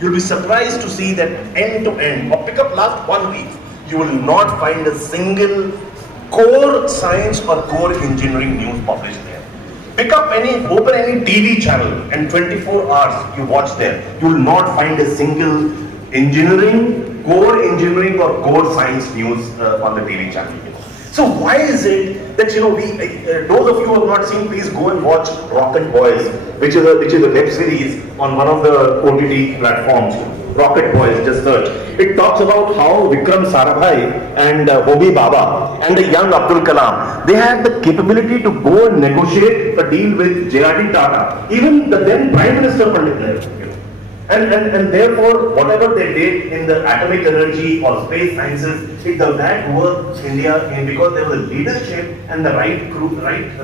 You'll be surprised to see that end to end, or pick up last 1 week, you will not find a single core science or core engineering news published there. Pick up open any TV channel and 24 hours you watch there, you will not find a single core engineering or core science news on the TV channel. So why is it that, those of you who have not seen, please go and watch Rocket Boys, which is a web series on one of the OTT platforms. Rocket Boys, just search. It talks about how Vikram Sarabhai and Hobi Baba and the young Abdul Kalam, they had the capability to go and negotiate a deal with J.R.D. Tata, even the then Prime Minister Pandit Nehru. And therefore, whatever they did in the atomic energy or space sciences, that worked India in, because there was a leadership and the right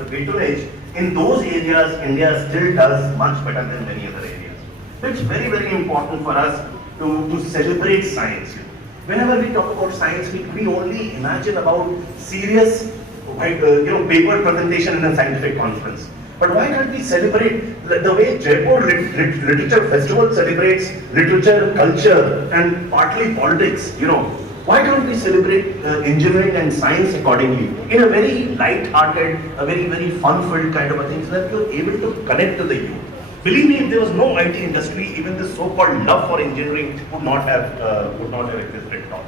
patronage in those areas. India still does much better than many other areas. So it's very, very important for us to celebrate science. Whenever we talk about science, we only imagine about serious, paper presentation in a scientific conference. But why can't we celebrate the way Jaipur Literature Festival celebrates literature, culture, and partly politics? Why can't we celebrate engineering and science accordingly in a very light-hearted, a very, very fun-filled kind of a thing, so that you're able to connect to the youth? Believe me, if there was no IT industry, even this so-called love for engineering would not have existed at all.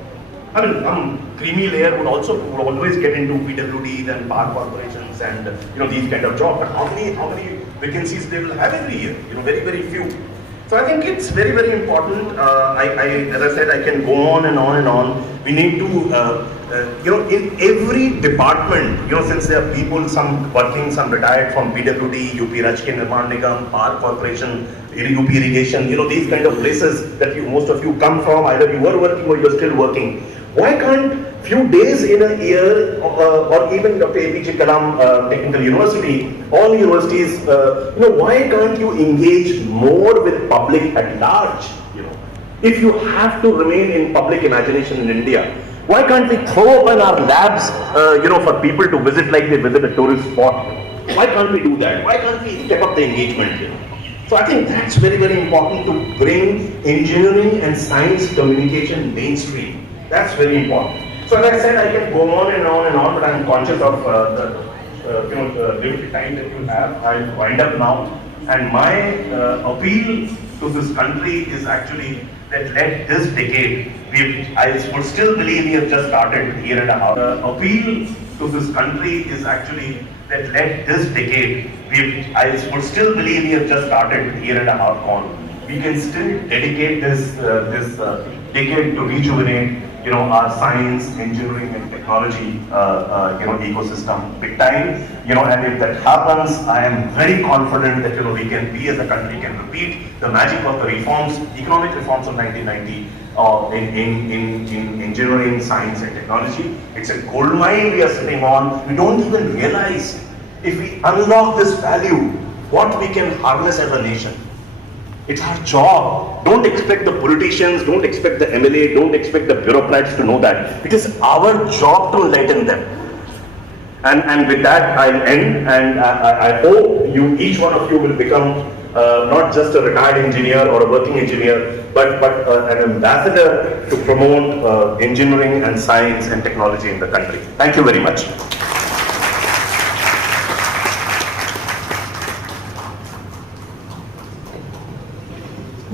I mean, some creamy layer would always get into PWDs and power corporations and these kind of jobs. But how many vacancies they will have every year? Very, very few. So I think it's very, very important. As I said, I can go on and on and on. We need to, in every department, since there are people, some working, some retired from PWD, UP Rajki Nirman Nigam, Power Corporation, UP Irrigation, these kind of places that most of you come from, either you were working or you're still working. Why can't few days in a year, or even Dr. APJ Kalam Technical University, all universities, why can't you engage more with public at large? If you have to remain in public imagination in India, why can't we throw open our labs, for people to visit like they visit a tourist spot? Why can't we do that? Why can't we step up the engagement? So I think that's very, very important, to bring engineering and science communication mainstream. That's very important. So as I said, I can go on and on and on, but I'm conscious of the limited time that you have. I'll wind up now. And my appeal to this country is actually that let this decade, I would still believe we have just started a year and a half. Appeal to this country is actually that let this decade, I would still believe we have just started a year and a half on. We can still dedicate this decade to rejuvenate our science, engineering and technology, ecosystem big time, and if that happens, I am very confident that, we as a country can repeat the magic of the reforms, economic reforms of 1990 in engineering, science and technology. It's a gold mine we are sitting on. We don't even realize, if we unlock this value, what we can harness as a nation. It's our job. Don't expect the politicians, don't expect the MLA, don't expect the bureaucrats to know that. It is our job to enlighten them. And with that, I'll end, and I hope each one of you will become not just a retired engineer or a working engineer, but an ambassador to promote engineering and science and technology in the country. Thank you very much.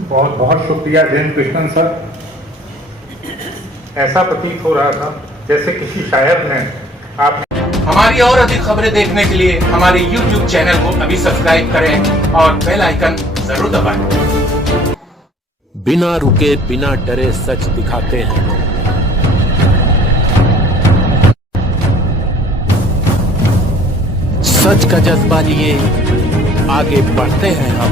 बहुत बहुत शुक्रिया Jayant Krishnan sir. ऐसा प्रतीत हो रहा था जैसे किसी शायर ने आप। हमारी और अधिक खबरें देखने के लिए हमारे YouTube चैनल को अभी सब्सक्राइब करें और बेल आइकन जरूर दबाएं। बिना रुके बिना डरे सच दिखाते हैं, सच का जज्बा लिए आगे बढ़ते हैं हम।